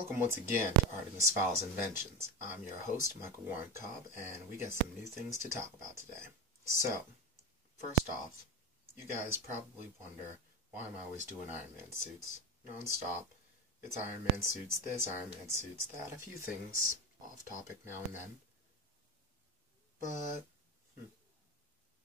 Welcome once again to Artemis Files Inventions. I'm your host, Michael Warren Cobb, and we got some new things to talk about today. So, first off, you guys probably wonder, why am I always doing Iron Man suits non-stop? It's Iron Man suits this, Iron Man suits that, a few things off topic now and then. But,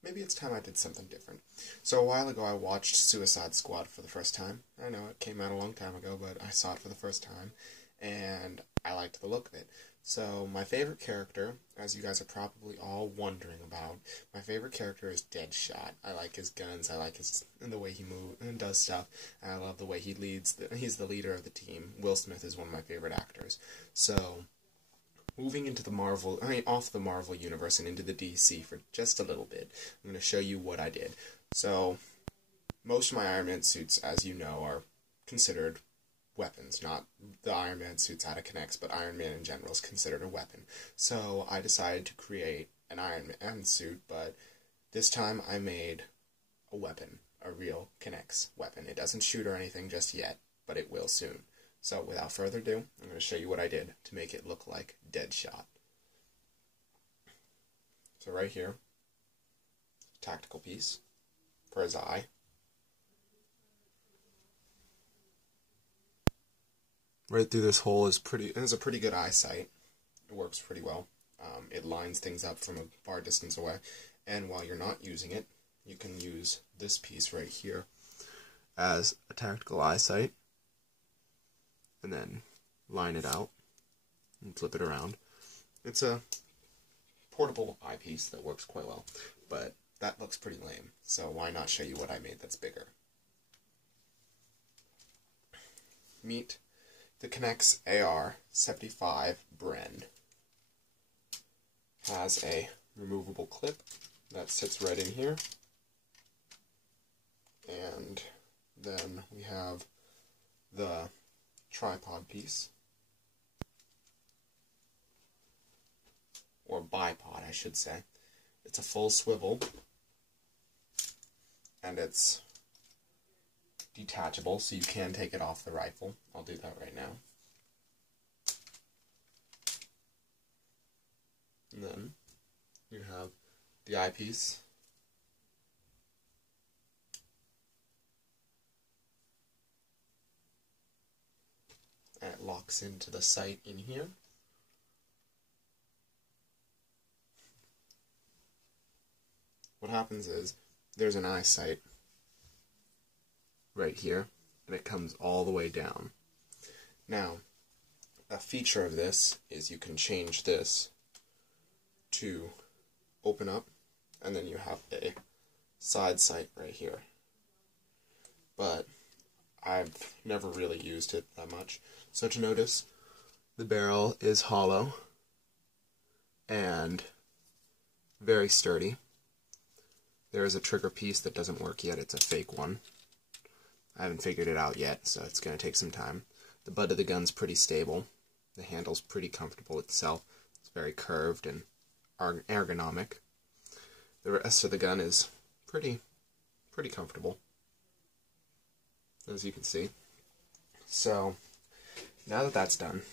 maybe it's time I did something different. So a while ago I watched Suicide Squad for the first time. I know it came out a long time ago, but I saw it for the first time, and I liked the look of it. So my favorite character, as you guys are probably all wondering about, my favorite character is Deadshot. I like his guns, I like the way he moves and does stuff, and I love the way he leads. He's the leader of the team. Will Smith is one of my favorite actors. So, moving into off the Marvel universe and into the DC for just a little bit, I'm going to show you what I did. So, most of my Iron Man suits, as you know, are considered weapons. Not the Iron Man suits out of Connects, but Iron Man in general is considered a weapon. So, I decided to create an Iron Man suit, but this time I made a weapon, a real Connects weapon. It doesn't shoot or anything just yet, but it will soon. So, without further ado, I'm going to show you what I did to make it look like Deadshot. So right here, tactical piece for his eye. Right through this hole is a pretty good eyesight. It works pretty well. It lines things up from a far distance away. And while you're not using it, you can use this piece right here as a tactical eyesight. And then line it out and flip it around. It's a portable eyepiece that works quite well, but that looks pretty lame, so why not show you what I made that's bigger. Meet the Connects AR-75 Bren. Has a removable clip that sits right in here, and then we have the tripod piece, or bipod I should say. It's a full swivel, and it's detachable, so you can take it off the rifle. I'll do that right now. And then you have the eyepiece. And it locks into the sight in here. What happens is, there's an eye sight right here, and it comes all the way down. Now, a feature of this is you can change this to open up, and then you have a side sight right here. But I've never really used it that much. So to notice, the barrel is hollow and very sturdy. There is a trigger piece that doesn't work yet. It's a fake one. I haven't figured it out yet, so it's going to take some time. The butt of the gun's pretty stable. The handle's pretty comfortable itself. It's very curved and ergonomic. The rest of the gun is pretty comfortable, as you can see. So, now that that's done,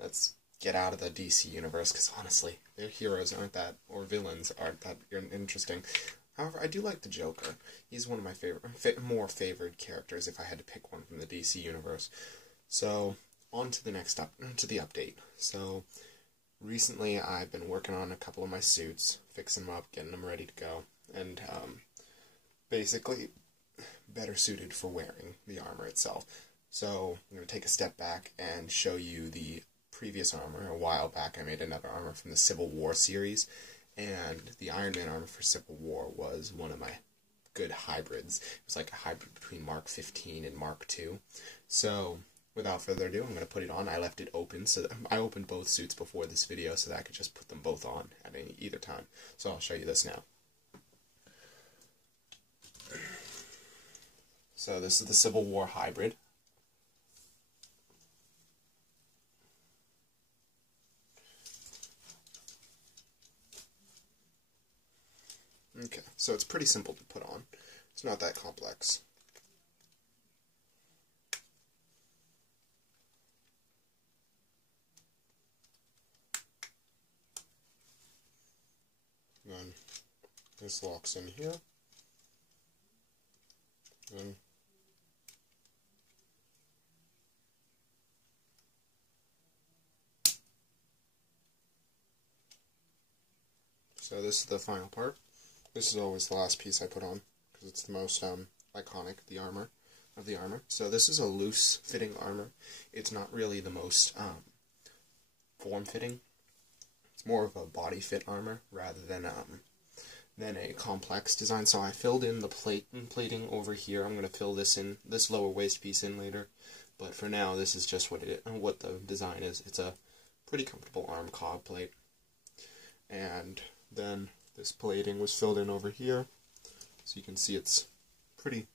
let's get out of the DC universe, because honestly, their heroes aren't that, or villains aren't that interesting. However, I do like the Joker. He's one of my more favored characters if I had to pick one from the DC universe. So, on to the to the update. So, recently I've been working on a couple of my suits, fixing them up, getting them ready to go, and basically better suited for wearing the armor itself. So, I'm going to take a step back and show you the previous armor. A while back I made another armor from the Civil War series, and the Iron Man armor for Civil War was one of my good hybrids. It was like a hybrid between Mark 15 and Mark 2. So, without further ado, I'm going to put it on. I left it open, so I opened both suits before this video so that I could just put them both on at either time. So I'll show you this now. So this is the Civil War hybrid. Okay, so it's pretty simple to put on. It's not that complex. This locks in here. And so this is the final part. This is always the last piece I put on because it's the most iconic, the armor of the armor. So this is a loose fitting armor. It's not really the most form fitting. It's more of a body fit armor rather than a complex design. So I filled in the plating over here. I'm going to fill this lower waist piece in later. But for now, this is just what the design is. It's a pretty comfortable arm cog plate. And then this plating was filled in over here. So you can see it's pretty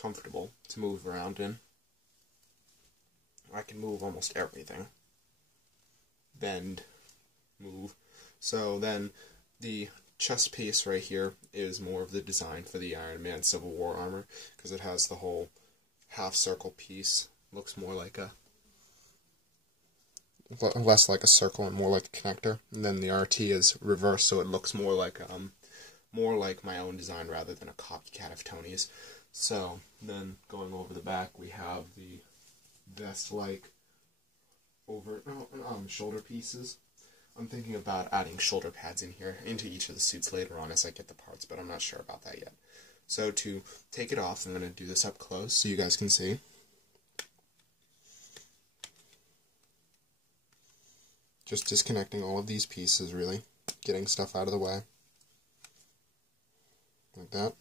comfortable to move around in. I can move almost everything. Bend, move. So then the chest piece right here is more of the design for the Iron Man Civil War armor, because it has the whole half circle piece. Looks more like less like a circle and more like a connector. And then the RT is reversed, so it looks more like my own design rather than a copycat of Tony's. So then going over the back, we have the vest-like over shoulder pieces. I'm thinking about adding shoulder pads in here into each of the suits later on as I get the parts, but I'm not sure about that yet. So to take it off, I'm going to do this up close so you guys can see. Just disconnecting all of these pieces, really. Getting stuff out of the way. Like that.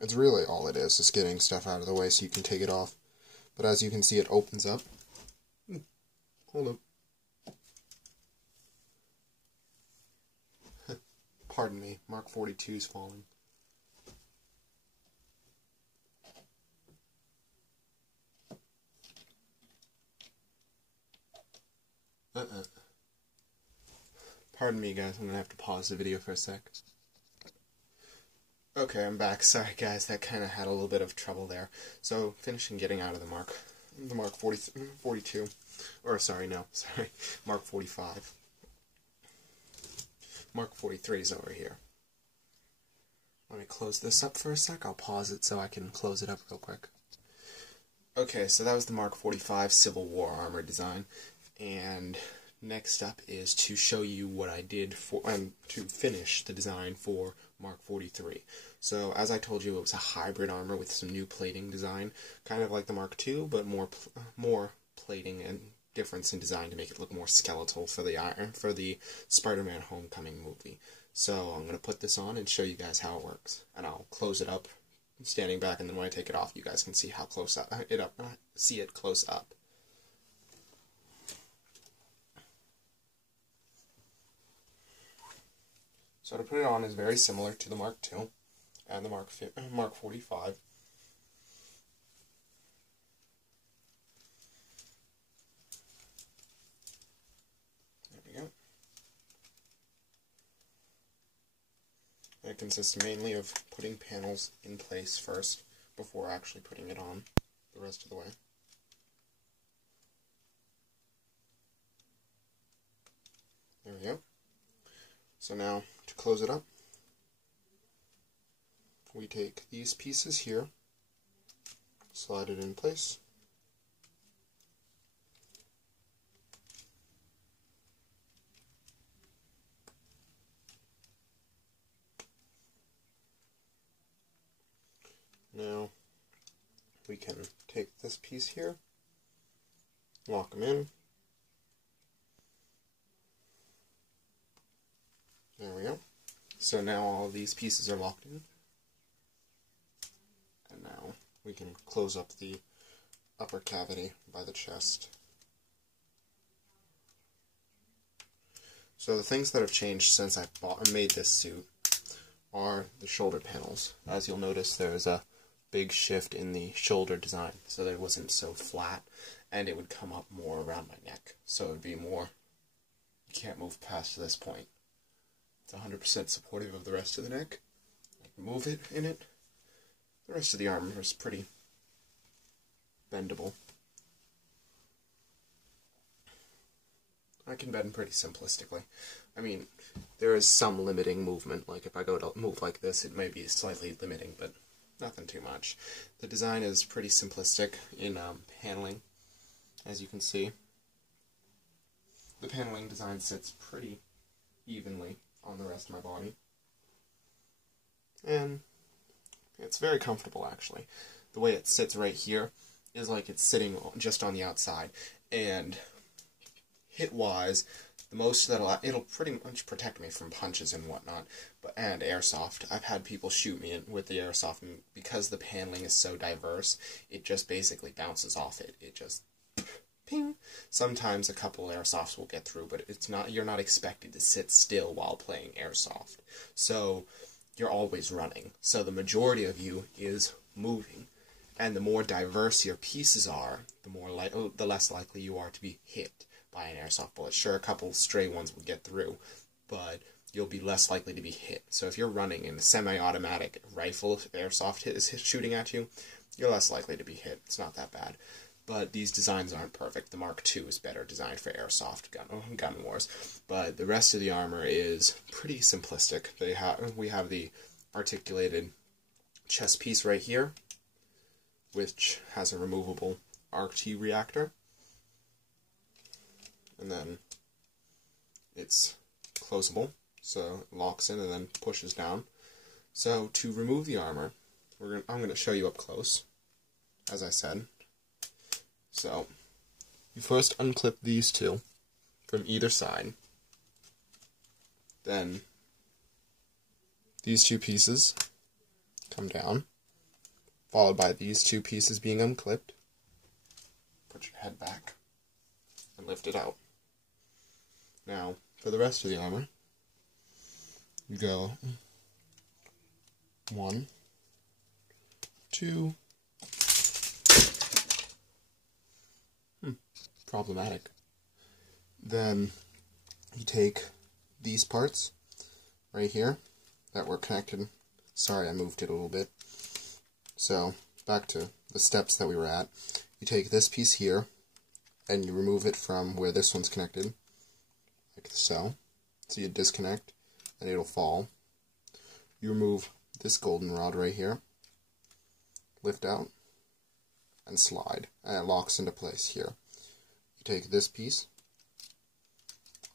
It's really all it is, just getting stuff out of the way so you can take it off. But as you can see, it opens up. Hold up. Pardon me, Mark 42 is falling. Pardon me, guys, I'm gonna have to pause the video for a sec. Okay, I'm back. Sorry, guys, that kind of had a little bit of trouble there. So, finishing getting out of the Mark 42, or sorry, Mark 45. Mark 43 is over here. Let me close this up for a sec. I'll pause it so I can close it up real quick. Okay, so that was the Mark 45 Civil War armor design, and next up is to show you what I did to finish the design for Mark 43. So, as I told you, it was a hybrid armor with some new plating design, kind of like the Mark II, but more plating and difference in design to make it look more skeletal for the Spider-Man Homecoming movie. So I'm going to put this on and show you guys how it works, and I'll close it up standing back, and then when I take it off, you guys can see how see it close up. So to put it on is very similar to the Mark II and the Mark 45. There we go. It consists mainly of putting panels in place first before actually putting it on the rest of the way. There we go. So now, to close it up, we take these pieces here, slide it in place, now we can take this piece here, lock them in. There we go. So now all of these pieces are locked in. And now we can close up the upper cavity by the chest. So the things that have changed since I made this suit are the shoulder panels. As you'll notice, there's a big shift in the shoulder design, so that it wasn't so flat, and it would come up more around my neck. So it would be more, you can't move past this point. It's 100% supportive of the rest of the neck. I can move it in it. The rest of the armor is pretty bendable. I can bend pretty simplistically. I mean, there is some limiting movement, like if I go to move like this, it may be slightly limiting, but nothing too much. The design is pretty simplistic in paneling, as you can see. The paneling design sits pretty evenly on the rest of my body. And it's very comfortable, actually. The way it sits right here is like it's sitting just on the outside. And hit-wise, the most that it'll pretty much protect me from punches and whatnot, and airsoft. I've had people shoot me with the airsoft, and because the paneling is so diverse, it just basically bounces off it. It just ping. Sometimes a couple airsofts will get through, but you're not expected to sit still while playing airsoft. So you're always running. So the majority of you is moving. And the more diverse your pieces are, the less likely you are to be hit by an airsoft bullet. Sure, a couple stray ones will get through, but you'll be less likely to be hit. So if you're running in a semi-automatic rifle, if airsoft is shooting at you, you're less likely to be hit. It's not that bad. But these designs aren't perfect. The Mark II is better designed for airsoft gun wars. But the rest of the armor is pretty simplistic. We have the articulated chest piece right here, which has a removable RT reactor. And then it's closable, so it locks in and then pushes down. So to remove the armor, I'm going to show you up close, as I said. So you first unclip these two from either side. Then these two pieces come down, followed by these two pieces being unclipped. Put your head back and lift it out. Now, for the rest of the armor, you go 1, 2, problematic. Then you take these parts right here that were connected. Sorry, I moved it a little bit. So, back to the steps that we were at. You take this piece here, and you remove it from where this one's connected, like so. So you disconnect, and it'll fall. You remove this goldenrod right here, lift out, and slide, and it locks into place here. You take this piece,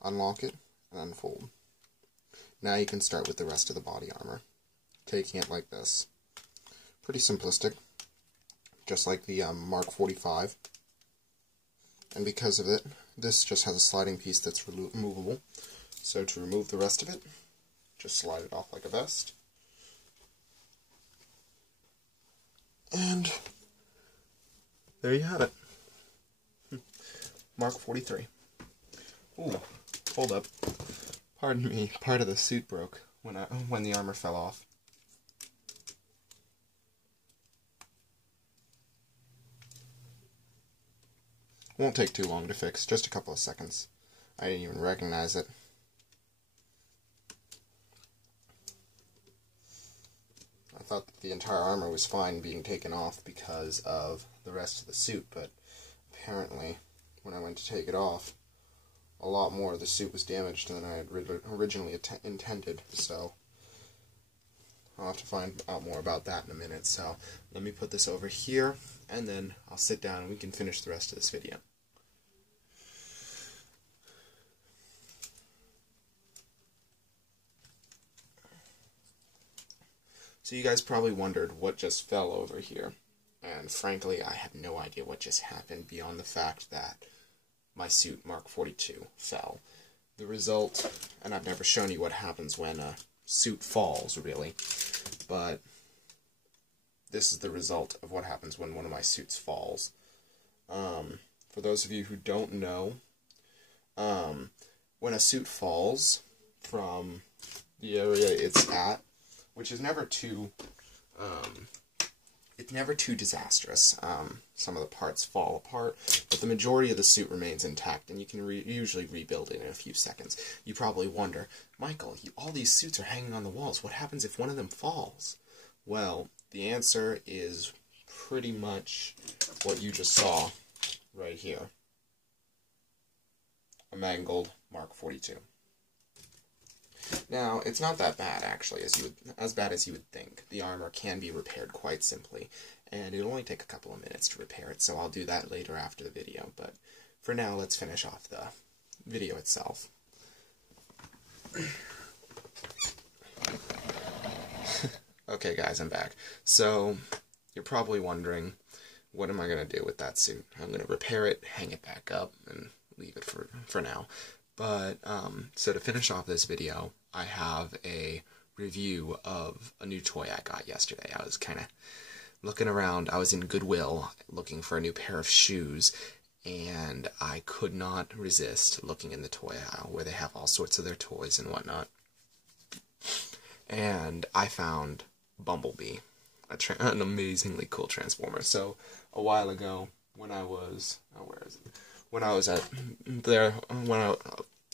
unlock it, and unfold. Now you can start with the rest of the body armor, taking it like this. Pretty simplistic, just like the Mark 45. And because of it, this just has a sliding piece that's removable. So to remove the rest of it, just slide it off like a vest. And there you have it. Mark 43. Ooh, hold up. Pardon me, part of the suit broke when the armor fell off. Won't take too long to fix, just a couple of seconds. I didn't even recognize it. I thought that the entire armor was fine being taken off because of the rest of the suit, but apparently when I went to take it off, a lot more of the suit was damaged than I had originally intended, so I'll have to find out more about that in a minute. So let me put this over here, and then I'll sit down and we can finish the rest of this video. So you guys probably wondered what just fell over here, and frankly I have no idea what just happened beyond the fact that my suit Mark 42 fell. The result, and I've never shown you what happens when a suit falls really, but this is the result of what happens when one of my suits falls. For those of you who don't know, when a suit falls from the area it's at, which is never too, it's never too disastrous. Some of the parts fall apart, but the majority of the suit remains intact, and you can usually rebuild it in a few seconds. You probably wonder, Michael, all these suits are hanging on the walls. What happens if one of them falls? Well, the answer is pretty much what you just saw right here. a mangled Mark 42. Now, it's not that bad, actually, as bad as you would think. The armor can be repaired quite simply, and it'll only take a couple of minutes to repair it, so I'll do that later after the video. But for now, let's finish off the video itself. Okay, guys, I'm back. So, you're probably wondering, what am I going to do with that suit? I'm going to repair it, hang it back up, and leave it for now. But, so to finish off this video, I have a review of a new toy I got yesterday. I was kind of looking around. I was in Goodwill looking for a new pair of shoes, and I could not resist looking in the toy aisle where they have all sorts of their toys and whatnot. And I found Bumblebee, an amazingly cool Transformer. So, a while ago, when I was,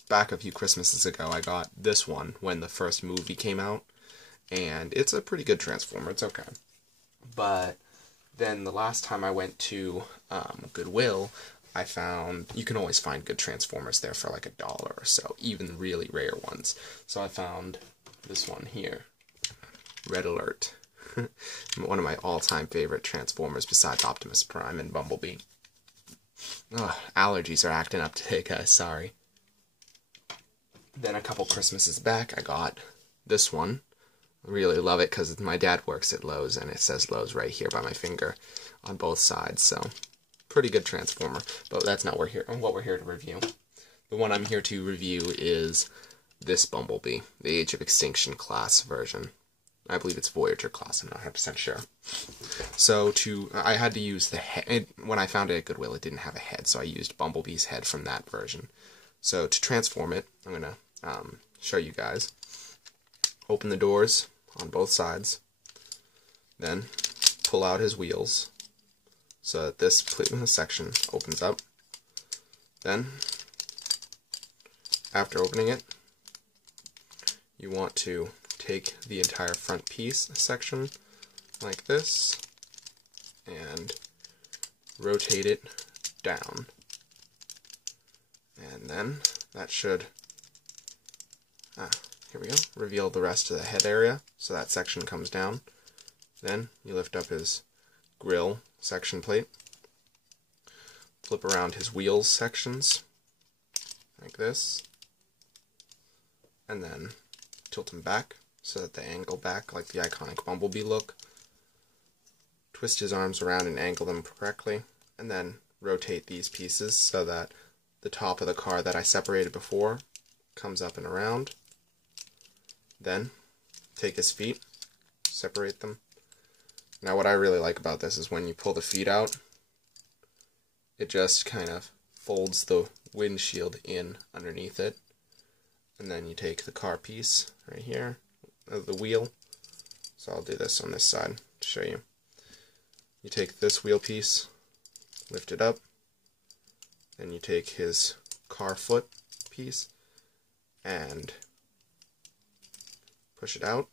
back a few Christmases ago, I got this one when the first movie came out, and it's a pretty good Transformer. It's okay. But then the last time I went to Goodwill, I found you can always find good Transformers there for like $1 or so, even really rare ones. So I found this one here, Red Alert. One of my all-time favorite Transformers besides Optimus Prime and Bumblebee. Ugh, allergies are acting up today, guys, sorry. Then a couple Christmases back, I got this one. I really love it because my dad works at Lowe's, and it says Lowe's right here by my finger on both sides, so pretty good Transformer. But that's not what we're here to review. The one I'm here to review is this Bumblebee, the Age of Extinction class version. I believe it's Voyager class, I'm not 100% sure. So I had to use the head. When I found it at Goodwill, it didn't have a head, so I used Bumblebee's head from that version. So to transform it, I'm going to show you guys. Open the doors on both sides, then pull out his wheels so that this section opens up. Then, after opening it, you want to take the entire front piece section like this and rotate it down. And then that should, here we go, reveal the rest of the head area, so that section comes down. Then you lift up his grill section plate, flip around his wheels sections, like this, and then tilt them back so that they angle back like the iconic Bumblebee look. Twist his arms around and angle them correctly, and then rotate these pieces so that the top of the car that I separated before comes up and around. Then take his feet, separate them. Now what I really like about this is when you pull the feet out, it just kind of folds the windshield in underneath it. And then you take the car piece right here, of the wheel. So I'll do this on this side to show you. You take this wheel piece, lift it up, then you take his car foot piece and push it out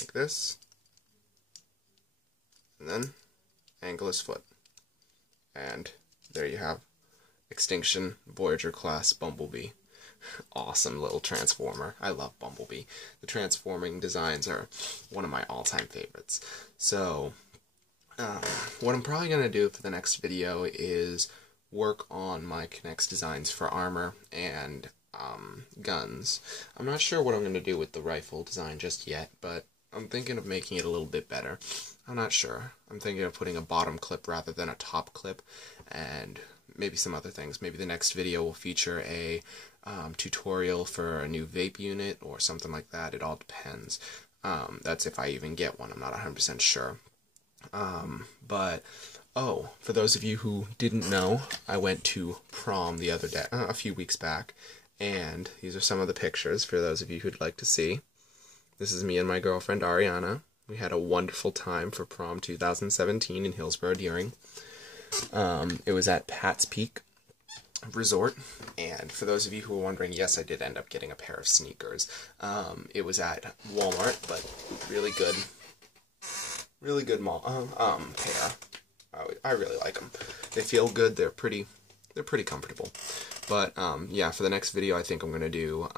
like this, and then angle his foot. And there you have Extinction Voyager class Bumblebee. Awesome little Transformer. I love Bumblebee. The transforming designs are one of my all-time favorites. So, what I'm probably going to do for the next video is work on my K'NEX designs for armor and guns. I'm not sure what I'm going to do with the rifle design just yet, but I'm thinking of making it a little bit better. I'm not sure. I'm thinking of putting a bottom clip rather than a top clip, and maybe some other things. Maybe the next video will feature a tutorial for a new vape unit or something like that. It all depends. That's if I even get one. I'm not 100% sure. But, oh, for those of you who didn't know, I went to prom the other day, a few weeks back, and these are some of the pictures for those of you who'd like to see. This is me and my girlfriend, Ariana. We had a wonderful time for prom 2017 in Hillsborough Deering. It was at Pat's Peak Resort, and for those of you who are wondering, yes, I did end up getting a pair of sneakers. It was at Walmart, but really good pair. I really like them. They feel good. They're pretty comfortable. But yeah, for the next video, I think I'm going to do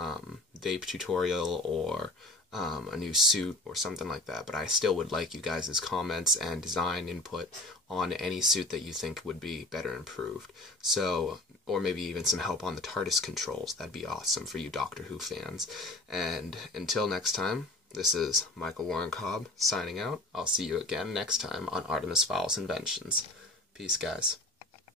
vape tutorial or a new suit or something like that. But I still would like you guys' comments and design input on any suit that you think would be better improved. So, or maybe even some help on the TARDIS controls. That'd be awesome for you Doctor Who fans. And until next time, this is Michael Warren Cobb signing out. I'll see you again next time on Artemis Fowl's Inventions. Peace, guys.